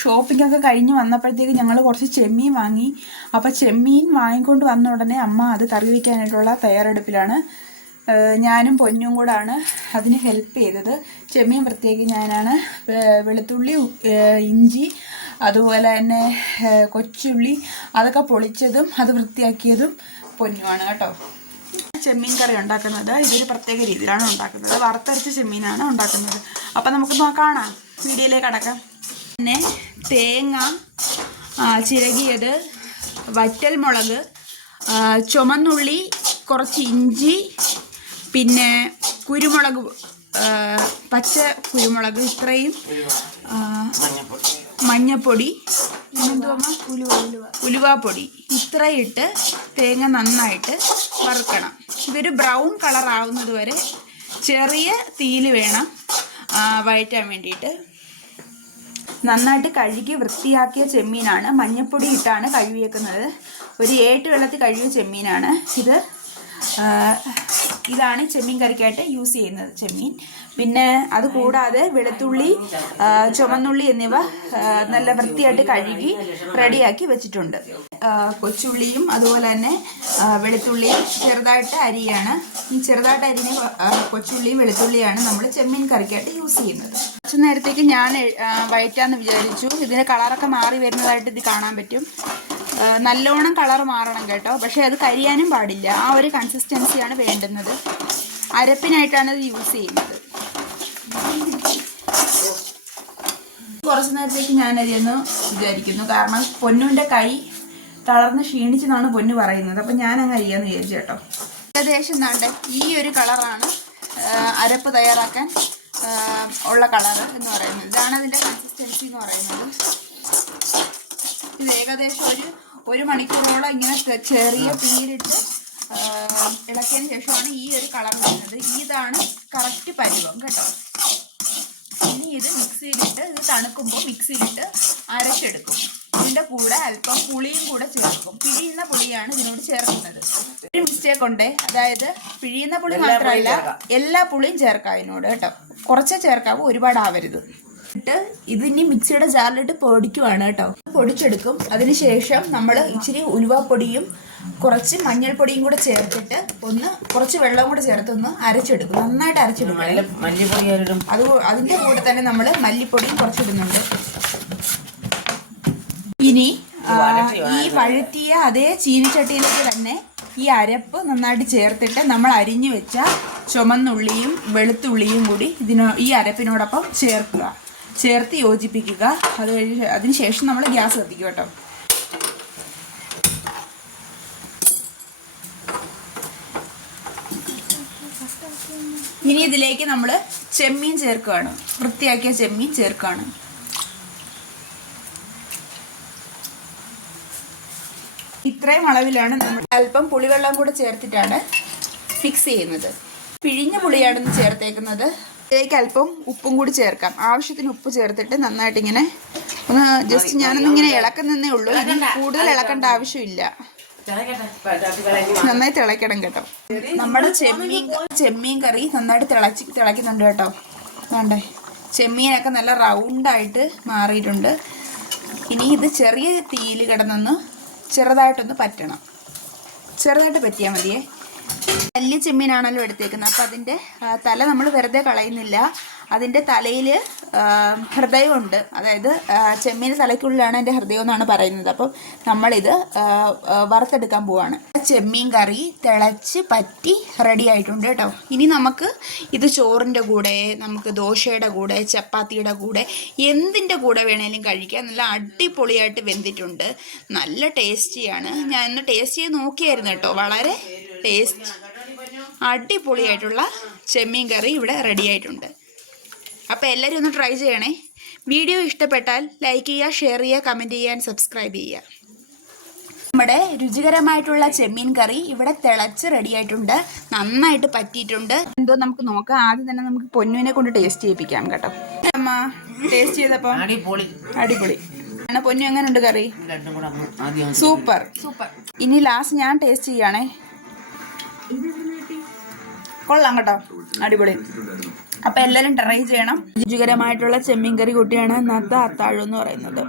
Shopping ഒക്കെ കഴിഞ്ഞ് വന്നപ്പോഴത്തേക്ക് ഞങ്ങൾ കുറച്ച് ചെമ്മീൻ വാങ്ങി. അപ്പോൾ ചെമ്മീൻ വാങ്ങിക്കൊണ്ട് വന്ന ഉടനെ അമ്മ അത് കറി വയ്ക്കാനായിട്ടുള്ള തയ്യാറെടുപ്പിലാണ്. ഞാനും പൊന്നും കൂടാണ് അതിന് ഹെൽപ്പ് ചെയ്തത്. ചെമ്മീൻ പ്രത്യേകം ഞാനാണ്. വെളുത്തുള്ളി, ഇഞ്ചി, അതുപോലെ തന്നെ കൊച്ചുള്ളി അതൊക്കെ പൊളിച്ചതും അത് വൃത്തിയാക്കിയതും പൊന്നുമാണ് കേട്ടോ. ചെമ്മീൻ കറി ഉണ്ടാക്കുന്നത് ഇതൊരു പ്രത്യേക രീതിയിലാണ് ഉണ്ടാക്കുന്നത്. വറുത്തരച്ച ചെമ്മീനാണ് ഉണ്ടാക്കുന്നത്. അപ്പം നമുക്ക് കാണാം, വീഡിയോയിലേക്ക് അടക്കാം. പിന്നെ തേങ്ങ ചിരകിയത്, വറ്റൽ മുളക്, ചുമന്നുള്ളി, കുറച്ച് ഇഞ്ചി, പിന്നെ കുരുമുളക്, പച്ച കുരുമുളക് ഇത്രയും, മഞ്ഞപ്പൊടി, ഉലുവാപ്പൊടി ഇത്രയും ഇട്ട് തേങ്ങ നന്നായിട്ട് വറുക്കണം. ഇതൊരു ബ്രൗൺ കളർ ആവുന്നത് വരെ ചെറിയ തീയിൽ വേണം വഴറ്റാൻ വേണ്ടിയിട്ട്. നന്നായിട്ട് കഴുകി വൃത്തിയാക്കിയ ചെമ്മീനാണ്. മഞ്ഞപ്പൊടി ഇട്ടാണ് കഴുകിയേക്കുന്നത്. ഒരു 7 വെള്ളത്തിൽ കഴുകിയ ചെമ്മീനാണ് ഇത്. ഇതാണ് ചെമ്മീൻ കറിക്കായിട്ട് യൂസ് ചെയ്യുന്നത് ചെമ്മീൻ. പിന്നെ അത് കൂടാതെ വെളുത്തുള്ളി, ചുവന്നുള്ളി എന്നിവ നല്ല വൃത്തിയായിട്ട് കഴുകി റെഡിയാക്കി വെച്ചിട്ടുണ്ട്. കൊച്ചുള്ളിയും അതുപോലെ തന്നെ വെളുത്തുള്ളിയും ചെറുതായിട്ട് അരിയാണ്. ഈ ചെറുതായിട്ട് അരിഞ്ഞ കൊച്ചുള്ളിയും വെളുത്തുള്ളിയാണ് നമ്മൾ ചെമ്മീൻ കറിക്കായിട്ട് യൂസ് ചെയ്യുന്നത്. കുറച്ച് നേരത്തേക്ക് ഞാൻ വഴറ്റാന്ന് വിചാരിച്ചു. ഇതിൻ്റെ കളറൊക്കെ മാറി വരുന്നതായിട്ട് ഇത് കാണാൻ പറ്റും. നല്ലോണം കളർ മാറണം കേട്ടോ, പക്ഷേ അത് കരിയാനും പാടില്ല. ആ ഒരു കൺസിസ്റ്റൻസിയാണ് വേണ്ടുന്നത്. അരപ്പിനായിട്ടാണ് ഇത് യൂസ് ചെയ്യുന്നത്. കുറച്ച് നേരത്തേക്ക് ഞാൻ അരിയെന്ന് വിചാരിക്കുന്നു, കാരണം പൊന്നുവിൻ്റെ കൈ തളർന്ന് ക്ഷീണിച്ചെന്നാണ് പൊന്നു പറയുന്നത്. അപ്പം ഞാൻ അങ്ങ് അരിയാന്ന് വിചാരിച്ചു കേട്ടോ. ഏകദേശം നാണ്ടെ ഈ ഒരു കളറാണ് അരപ്പ് തയ്യാറാക്കാൻ ഉള്ള കളറ് എന്ന് പറയുന്നത്. ഇതാണ് അതിൻ്റെ കൺസിസ്റ്റൻസി എന്ന് പറയുന്നത്. ഇത് ഏകദേശം ഒരു മണിക്കൂറോളം ഇങ്ങനെ ചെറിയ തീയിലിട്ട് ഇളക്കിയതിന് ശേഷമാണ് ഈ ഒരു കളർ വരുന്നത്. ഇതാണ് കറക്റ്റ് പരുവം കേട്ടോ. ഇനി ഇത് മിക്സിയിലിട്ട്, ഇത് തണുക്കുമ്പോൾ മിക്സിയിലിട്ട് അരച്ചെടുക്കും. ഇതിൻ്റെ കൂടെ അല്പം പുളിയും കൂടെ ചേർക്കും. പിഴിയുന്ന പുളിയാണ് ഇതിനോട് ചേർക്കുന്നത്. ഒരു മിസ്റ്റേക്ക് ഉണ്ട്, അതായത് പിഴിയുന്ന പുളി മാത്രമല്ല എല്ലാ പുളിയും ചേർക്കാം ഇതിനോട് കേട്ടോ. കുറച്ചേ ചേർക്കാവൂ, ഒരുപാടാവരുത്. ഇതിനി മിക്സിയുടെ ജാറിലിട്ട് പൊടിക്കുവാണ് കേട്ടോ. പൊടിച്ചെടുക്കും. അതിനുശേഷം നമ്മൾ ഇച്ചിരി ഉലുവാപ്പൊടിയും കുറച്ച് മഞ്ഞൾപ്പൊടിയും കൂടെ ചേർത്തിട്ട് കുറച്ച് വെള്ളം കൂടെ ചേർത്ത് അരച്ചെടുക്കും. നന്നായിട്ട് അരച്ചെടുക്കും. അതിൻ്റെ കൂടെ തന്നെ നമ്മൾ മല്ലിപ്പൊടിയും കുറച്ചിടുന്നുണ്ട്. ഇനി ഈ വഴറ്റിയ അതേ ചീനിച്ചട്ടിയിലേക്ക് തന്നെ ഈ അരപ്പ് നന്നായിട്ട് ചേർത്തിട്ട് നമ്മൾ അരിഞ്ഞു വെച്ച ചുമന്നുള്ളിയും വെളുത്തുള്ളിയും കൂടി ഈ അരപ്പിനോടൊപ്പം ചേർത്ത് യോജിപ്പിക്കുക. അതിനുശേഷം നമ്മൾ ഗ്യാസ് കത്തിക്കും കേട്ടോ. ഇനി ഇതിലേക്ക് നമ്മൾ ചെമ്മീൻ ചേർക്കുകയാണ്. വൃത്തിയാക്കിയ ചെമ്മീൻ ചേർക്കുകയാണ്. ഇത്രയും അളവിലാണ് നമ്മൾ അല്പം പുളിവെള്ളം കൂടെ ചേർത്തിട്ടാണ് മിക്സ് ചെയ്യുന്നത്. പിഴിഞ്ഞ പുളിയാണെന്ന് ചേർത്തേക്കുന്നത്. ഇതിലേക്ക് അല്പം ഉപ്പും കൂടി ചേർക്കാം. ആവശ്യത്തിന് ഉപ്പ് ചേർത്തിട്ട് നന്നായിട്ട് ഇങ്ങനെ ജസ്റ്റ് ഞാനൊന്നിങ്ങനെ ഇളക്കുന്നേ ഉള്ളൂ. ഇനി കൂടുതൽ ഇളക്കേണ്ട ആവശ്യമില്ല. നന്നായി തിളയ്ക്കണം കേട്ടോ. നമ്മുടെ ചെമ്മീൻ കറി നന്നായിട്ട് തിളയ്ക്കുന്നുണ്ട് കേട്ടോ. വേണ്ടേ, ചെമ്മീനൊക്കെ നല്ല റൗണ്ടായിട്ട് മാറിയിട്ടുണ്ട്. ഇനി ഇത് ചെറിയ തീയിൽ കിടന്നൊന്ന് ചെറുതായിട്ടൊന്ന് പറ്റണം. ചെറുതായിട്ട് പറ്റിയാൽ മതിയേ. വലിയ ചെമ്മീനാണല്ലോ എടുത്തേക്കുന്നത്. അപ്പം അതിൻ്റെ തല നമ്മൾ വെറുതെ കളയുന്നില്ല. അതിൻ്റെ തലയിൽ ഹൃദയമുണ്ട്. അതായത് ചെമ്മീൻ തലയ്ക്കുള്ളിലാണ് എൻ്റെ ഹൃദയം എന്നാണ് പറയുന്നത്. അപ്പം നമ്മളിത് വറുത്തെടുക്കാൻ പോവാണ്. ചെമ്മീൻ കറി തിളച്ച് പറ്റി റെഡി ആയിട്ടുണ്ട് കേട്ടോ. ഇനി നമുക്ക് ഇത് ചോറിൻ്റെ കൂടെ, നമുക്ക് ദോശയുടെ കൂടെ, ചപ്പാത്തിയുടെ കൂടെ, എന്തിൻ്റെ കൂടെ വേണേലും കഴിക്കാം. നല്ല അടിപൊളിയായിട്ട് വെന്തിട്ടുണ്ട്. നല്ല ടേസ്റ്റിയാണ്. ഞാൻ ഇന്ന് ടേസ്റ്റ് ചെയ്ത് നോക്കിയായിരുന്നു കേട്ടോ. വളരെ ടേസ്റ്റ്, അടിപൊളിയായിട്ടുള്ള ചെമ്മീൻ കറി ഇവിടെ റെഡി ആയിട്ടുണ്ട്. അപ്പോൾ എല്ലാവരും ഒന്ന് ട്രൈ ചെയ്യണേ. വീഡിയോ ഇഷ്ടപ്പെട്ടാൽ ലൈക്ക് ചെയ്യുക, ഷെയർ ചെയ്യുക, കമൻറ്റ് ചെയ്യുക, സബ്സ്ക്രൈബ് ചെയ്യുക. നമ്മുടെ രുചികരമായിട്ടുള്ള ചെമ്മീൻ കറി ഇവിടെ തിളച്ച് റെഡി ആയിട്ടുണ്ട്. നന്നായിട്ട് പറ്റിയിട്ടുണ്ട്. എന്തോ നമുക്ക് നോക്കാം. ആദ്യം തന്നെ നമുക്ക് പൊന്നുവിനെ കൊണ്ട് ടേസ്റ്റ് ചെയ്യിപ്പിക്കാം കേട്ടോ. അമ്മ ടേസ്റ്റ് ചെയ്തപ്പോൾ അടിപൊളി. പൊന്നു എങ്ങനെയുണ്ട് കറി? സൂപ്പർ. ഇനി ലാസ്റ്റ് ഞാൻ ടേസ്റ്റ് ചെയ്യുകയാണേ. കൊള്ളാം കേട്ടോ, അടിപൊളി. അപ്പം എല്ലാവരും ട്രൈ ചെയ്യണം. രുചികരമായിട്ടുള്ള ചെമ്മീൻ കറി കൂട്ടിയാണ് ഇന്നത്തെ അത്താഴം എന്ന് പറയുന്നത്.